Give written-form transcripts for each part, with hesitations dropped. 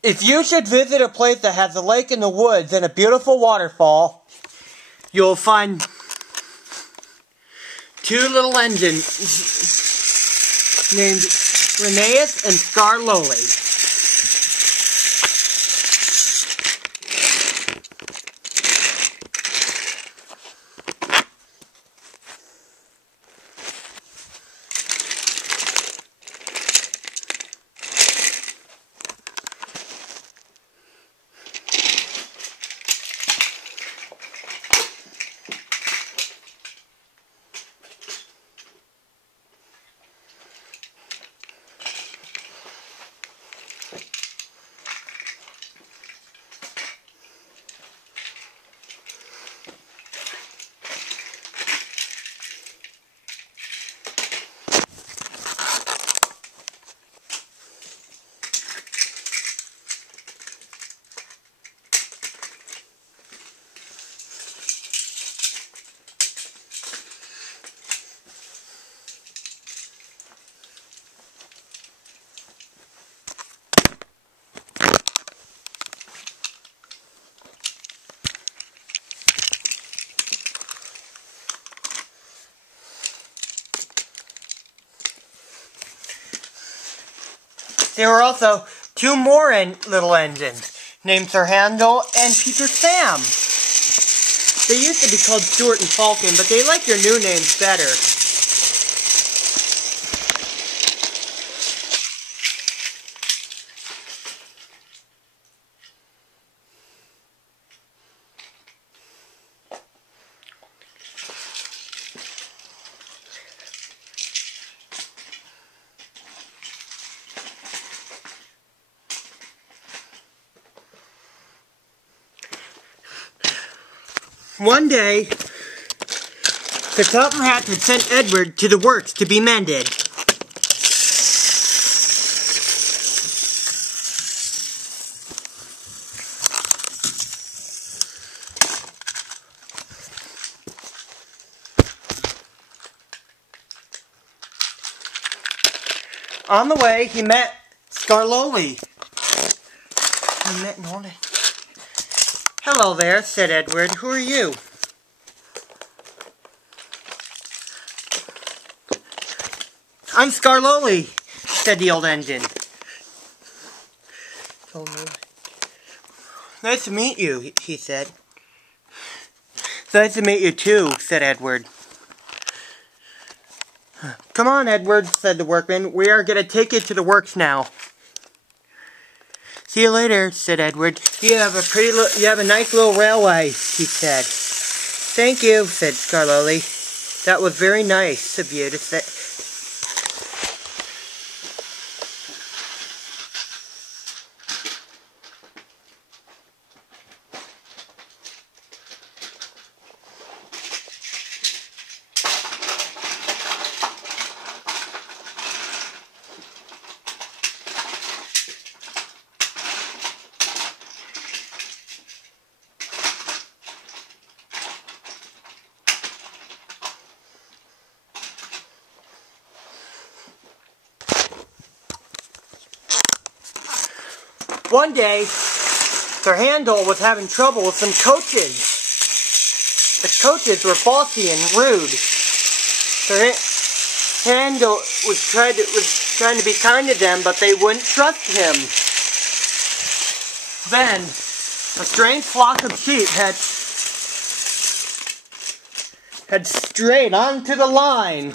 If you should visit a place that has a lake in the woods and a beautiful waterfall, you'll find two little engines named Rheneas and Skarloey. There were also two more little engines, named Sir Handel and Peter Sam. They used to be called Stuart and Falcon, but they like your new names better. One day, the Copperhat had sent Edward to the works to be mended. On the way, he met Skarloey. Hello there, said Edward. Who are you? I'm Skarloey, said the old engine. Nice to meet you, he said. It's nice to meet you too, said Edward. Come on, Edward, said the workman. We are going to take you to the works now. See you later, said Edward. You have a nice little railway, he said. Thank you, said Skarloey. That was very nice of you to say. One day, Sir Handel was having trouble with some coaches. The coaches were bossy and rude. Sir Handel was trying to be kind to them, but they wouldn't trust him. Then, a strange flock of sheep had strayed onto the line.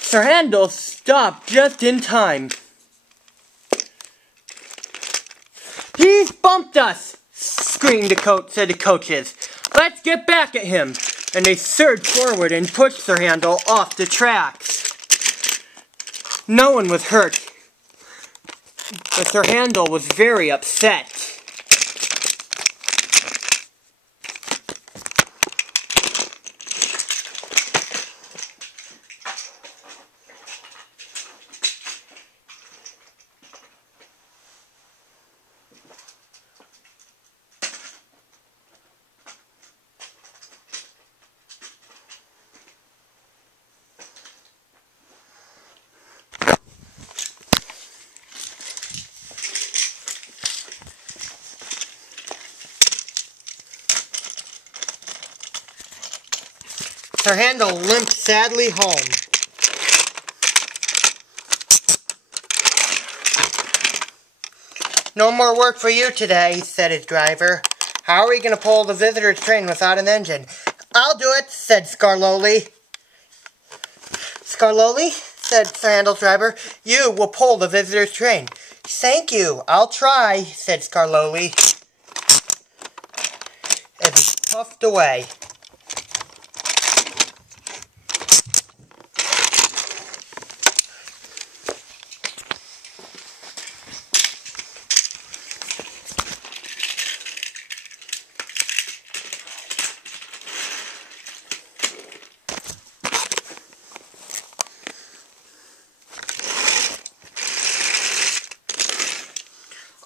Sir Handel stopped just in time. He's bumped us, screamed said the coaches. Let's get back at him. And they surged forward and pushed Sir Handel off the tracks. No one was hurt, but Sir Handel was very upset. Sir Handel limped sadly home. "No more work for you today," said his driver. "How are we going to pull the visitor's train without an engine?" "I'll do it," said Skarloey. "Skarloey," said Sir Handel's driver, "you will pull the visitor's train." "Thank you, I'll try," said Skarloey, as he puffed away.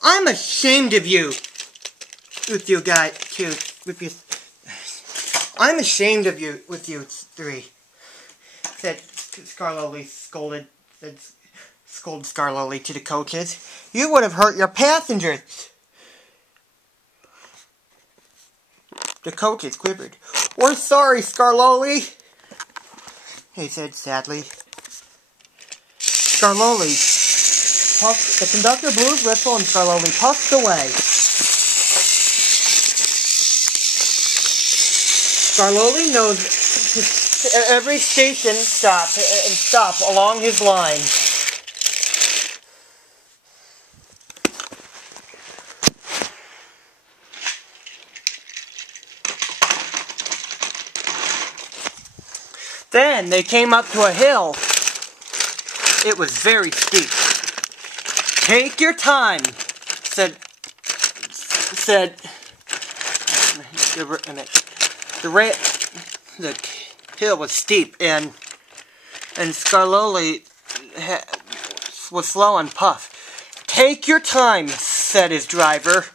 "I'm ashamed of you, with you guys, too, with you. I'm ashamed of you, with you three," said Skarloey, scolded Skarloey to the coaches. "You would have hurt your passengers." The coaches quivered. "We're sorry, Skarloey," he said sadly. The conductor blew his whistle and Skarloey puffed away. Skarloey knows every station stop along his line. Then they came up to a hill. It was very steep. "Take your time," said the hill was steep, and Skarloey was slow and puff. "Take your time," said his driver.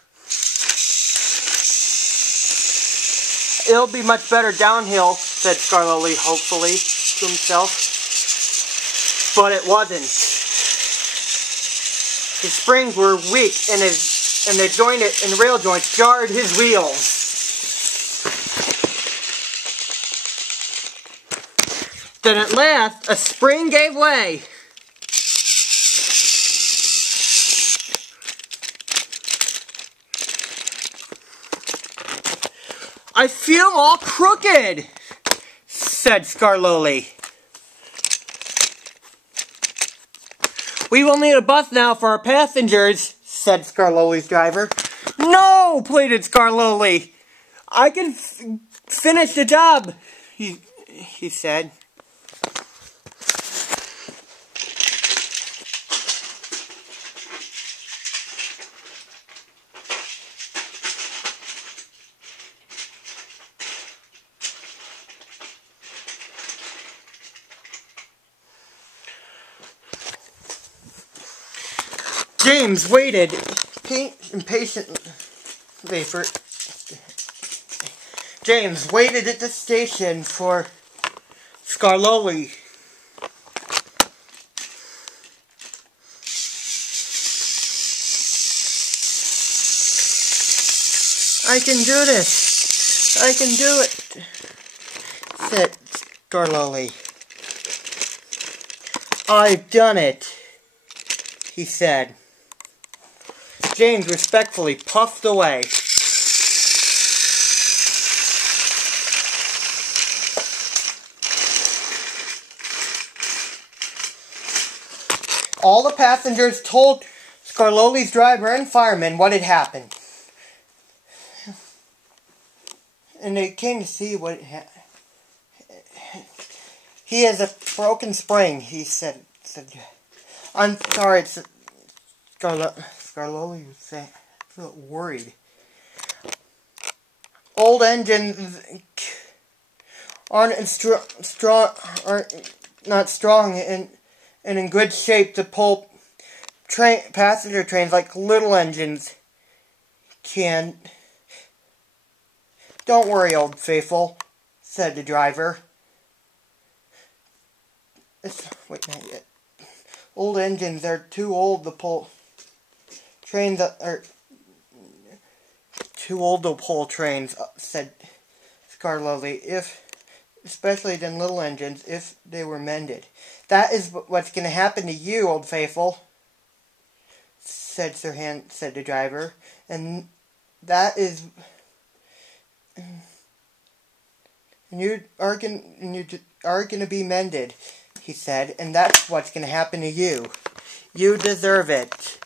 "It'll be much better downhill," said Skarloey hopefully to himself. But it wasn't. His springs were weak, and the rail joints jarred his wheels. Then at last, a spring gave way. "I feel all crooked," said Skarloey. "We will need a bus now for our passengers," said Skarloey's driver. "No," pleaded Skarloey. "I can finish the job," he said. James waited impatiently for... James waited at the station for Skarloey. "I can do this. I can do it," said Skarloey. "I've done it," he said. James respectfully puffed away. All the passengers told Skarloey's driver and fireman what had happened. And they came to see what had happened. "He has a broken spring," he said. "I'm sorry," it's Skarloey was saying, I feel worried. "Old engines aren't not strong and in good shape to pull passenger trains like little engines can." "Don't worry, old faithful," said the driver. Wait a minute. "Old engines are too old to pull trains that are too old to pull trains," said Skarloey. especially than little engines, if they were mended. That is what's going to happen to you, Old Faithful, said said the driver, and that is, and you are going to be mended, he said, and that's what's going to happen to you. You deserve it.